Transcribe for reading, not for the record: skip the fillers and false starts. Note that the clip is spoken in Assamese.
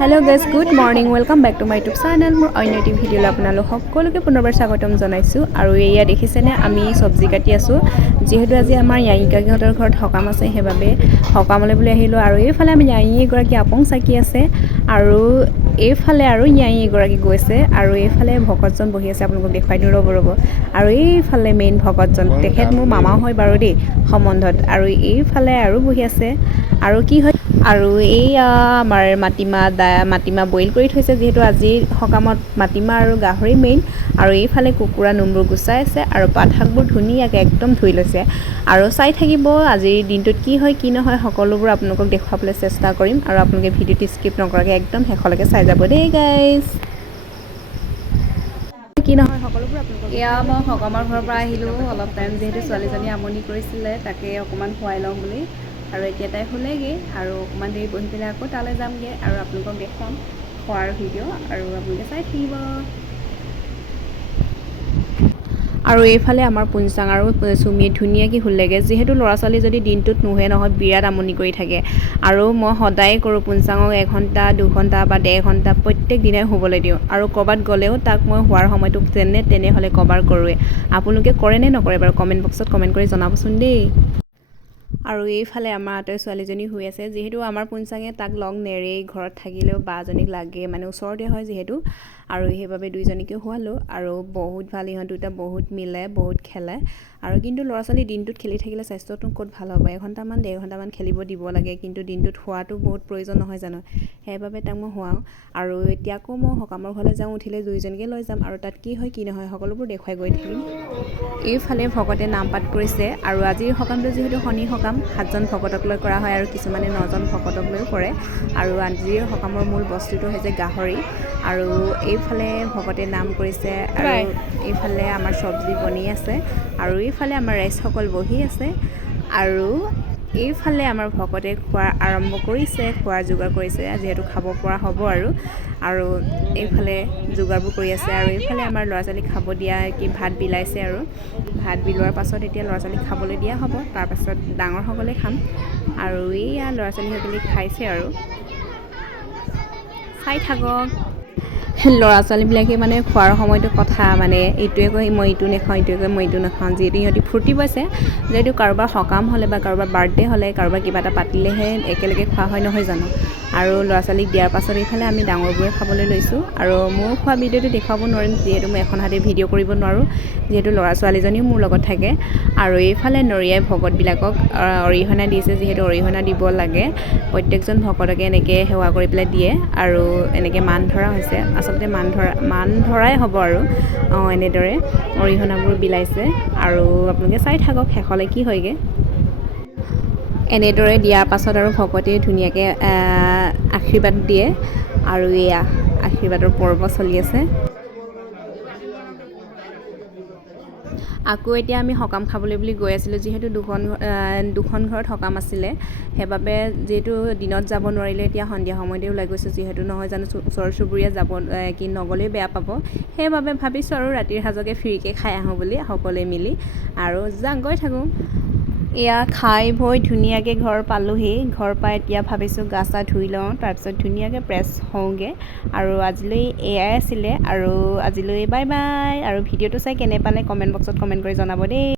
hello guys good morning welcome back to my YouTube channel मोर अन्य एटी भिडिओ आपनालोक सकलोके पुनरबार स्वागतम जनाइछु आरो एया देखिसेने आमी सब्जी काटि आसु जेहेतु আজি আমাৰ यायिकागिहতৰ ঘৰত হকাম আছে হেবাবে হকামলে বুলি আহিলো আৰু এইফালে আমি यायि এগৰাকী আপং চাকি আছে আৰু এইফালে আৰু यायि এগৰাকী গৈছে আৰু এইফালে ভকতজন বহি আছে আপোনালোকক দেখাই দিও ৰব আৰু এইফালে মেইন ভকতজন তেখেত মোৰ মামা হয় বাৰু দেই সম্বন্ধত আৰু এইফালে আৰু বহি আছে আৰু কি হয় আৰু এইয়া আমাৰ মাটিমা বইল কৰি থৈছে যেহেতু আজি হকামত মাটিমা আৰু গাহৰি মেইন আৰু এইফালে কুকুৰা নুমবোৰ গুচাই আছে আৰু পাতশাকবোৰ ধুনীয়াকৈ একদম ধুই লৈছে আৰু চাই থাকিব আজিৰ দিনটোত কি হয় কি নহয় সকলোবোৰ আপোনালোকক দেখুৱাবলৈ চেষ্টা কৰিম আৰু আপোনালোকে ভিডিঅ'টো স্কিপ নকৰাকৈ একদম শেষলৈকে চাই যাব দেই গাইজ কি নহয় সকলোবোৰ আপোনালোকক এয়া মই হকামৰ ঘৰৰ পৰা আহিলোঁ অলপ টাইম যেহেতু ছোৱালীজনী আমনি কৰিছিলে তাকে অকণমান খুৱাই লওঁ বুলি আৰু এতিয়া তাই শুলেগৈ আৰু অকণমান দেৰি বহি পেলাই আকৌ তালৈ যামগৈ আৰু আপোনালোকক দেখাম খোৱাৰ ভিডিঅ' আৰু আপোনালোকে চাই থাকিব আৰু এইফালে আমাৰ পুঞ্চাং আৰু চুমিয়ে ধুনীয়াকৈ শুলেগৈ যেহেতু ল'ৰা ছোৱালী যদি দিনটোত নুহে নহয় বিৰাট আমনি কৰি থাকে আৰু মই সদায় কৰোঁ পুঞ্চাঙক 1 ঘণ্টা 2 ঘণ্টা বা 1.5 ঘণ্টা প্ৰত্যেক দিনাই শুবলৈ দিওঁ আৰু ক'ৰবাত গ'লেও তাক মই শুৱাৰ সময়টো তেনেহ'লে কভাৰ কৰোঁৱে আপোনালোকে কৰে নে নকৰে বাৰু কমেণ্ট বক্সত কমেণ্ট কৰি জনাবচোন দেই আৰু এইফালে আমাৰ আঁতৰ ছোৱালীজনী শুই আছে যেহেতু আমাৰ পুঞ্চাঙে তাক লগ নেৰেই ঘৰত থাকিলেও বাজনীক লাগে মানে ওচৰতে হয় যিহেতু আৰু সেইবাবে দুইজনীকে শুৱালোঁ আৰু বহুত ভাল ইহঁত দুটা বহুত মিলে বহুত খেলে আৰু কিন্তু ল'ৰা ছোৱালী দিনটোত খেলি থাকিলে স্বাস্থ্যটো ক'ত ভাল হ'ব 1 ঘণ্টামান 1.5 ঘণ্টামান খেলিব দিব লাগে কিন্তু দিনটোত শুৱাটো বহুত প্ৰয়োজন নহয় জানো সেইবাবে তাক মই শুৱাওঁ আৰু এতিয়া আকৌ মই সকামৰ ঘৰলৈ যাওঁ উঠিলে দুইজনীকে লৈ যাম আৰু তাত কি হয় কি নহয় সকলোবোৰ দেখুৱাই গৈ থাকিম এইফালে ভকতে নাম পাঠ কৰিছে আৰু আজিৰ সকামটো যিহেতু শনি সকাম 7জন ভকতক লৈ কৰা হয় আৰু কিছুমানে 9জন ভকতক লৈ কৰে আৰু আজিৰ সকামৰ মূল বস্তুটো হৈছে গাহৰি আৰু এইফালে ভকতে নাম কৰিছে আৰু এইফালে আমাৰ চব্জি বনি আছে আৰু এইফালে আমাৰ ৰাইজসকল বহি আছে আৰু এইফালে আমাৰ ভকতে খোৱা আৰম্ভ কৰিছে খোৱাৰ যোগাৰ কৰিছে যিহেতু খাব পৰা হ'ব আৰু এইফালে যোগাৰবোৰ কৰি আছে আৰু এইফালে আমাৰ ল'ৰা ছোৱালীক খাব দিয়া কি ভাত বিলাইছে আৰু ভাত বিলোৱাৰ পাছত এতিয়া ল'ৰা ছোৱালীক খাবলৈ দিয়া হ'ব তাৰপাছত ডাঙৰসকলে খাম আৰু এইয়া ল'ৰা ছোৱালীসকলে খাইছে আৰু চাই থাকক ল'ৰা ছোৱালীবিলাকে মানে খোৱাৰ সময়টো কথা মানে এইটোৱে কয় মই এইটো নাখাওঁ এইটোৱে কয় মই এইটো নাখাওঁ যিহেতু সিহঁতি ফূৰ্তি পাইছে যিহেতু কাৰোবাৰ সকাম হ'লে বা কাৰোবাৰ বাৰ্থডে হ'লে কাৰোবাৰ কিবা এটা পাতিলেহে একেলগে খোৱা হয় নহয় জানো আৰু ল'ৰা ছোৱালীক দিয়াৰ পাছত এইফালে আমি ডাঙৰবোৰে খাবলৈ লৈছোঁ আৰু মোৰ খোৱা ভিডিঅ'টো দেখুৱাব নোৱাৰিম যিহেতু মই এখন হাতে ভিডিঅ' কৰিব নোৱাৰোঁ যিহেতু ল'ৰা ছোৱালীজনীও মোৰ লগত থাকে আৰু এইফালে নৰিয়াই ভকতবিলাকক অৰিহণা দিছে যিহেতু অৰিহণা দিব লাগে প্ৰত্যেকজন ভকতকে এনেকৈ সেৱা কৰি পেলাই দিয়ে আৰু এনেকৈ মান ধৰা হৈছে আচলতে মান ধৰাই হ'ব আৰু এনেদৰে অৰিহণাবোৰ বিলাইছে আৰু আপোনালোকে চাই থাকক শেষলৈ কি হয়গৈ এনেদৰে দিয়াৰ পাছত আৰু ভকতে ধুনীয়াকৈ আশীৰ্বাদ দিয়ে আৰু এয়া আশীৰ্বাদৰ পৰ্ব চলি আছে আকৌ এতিয়া আমি সকাম খাবলৈ বুলি গৈ আছিলোঁ যিহেতু দুখন ঘৰত সকাম আছিলে সেইবাবে যিহেতু দিনত যাব নোৱাৰিলে এতিয়া সন্ধিয়া সময়তে ওলাই গৈছোঁ যিহেতু নহয় জানো ওচৰ চুবুৰীয়া যাব কি নগ'লেই বেয়া পাব সেইবাবে ভাবিছোঁ আৰু ৰাতিৰ সাজকে ফ্ৰীকৈ খাই আহোঁ বুলি সকলোৱে মিলি আৰু গৈ থাকোঁ এয়া খাই বৈ ধুনীয়াকৈ ঘৰ পালোহি ঘৰ পাই এতিয়া ভাবিছোঁ গা চা ধুই লওঁ তাৰপিছত ধুনীয়াকৈ ফ্ৰেছ হওঁগৈ আৰু আজিলৈ এয়াই আছিলে আৰু আজিলৈ বাই বাই আৰু ভিডিঅ'টো চাই কেনে পালে কমেণ্ট বক্সত কমেণ্ট কৰি জনাব দেই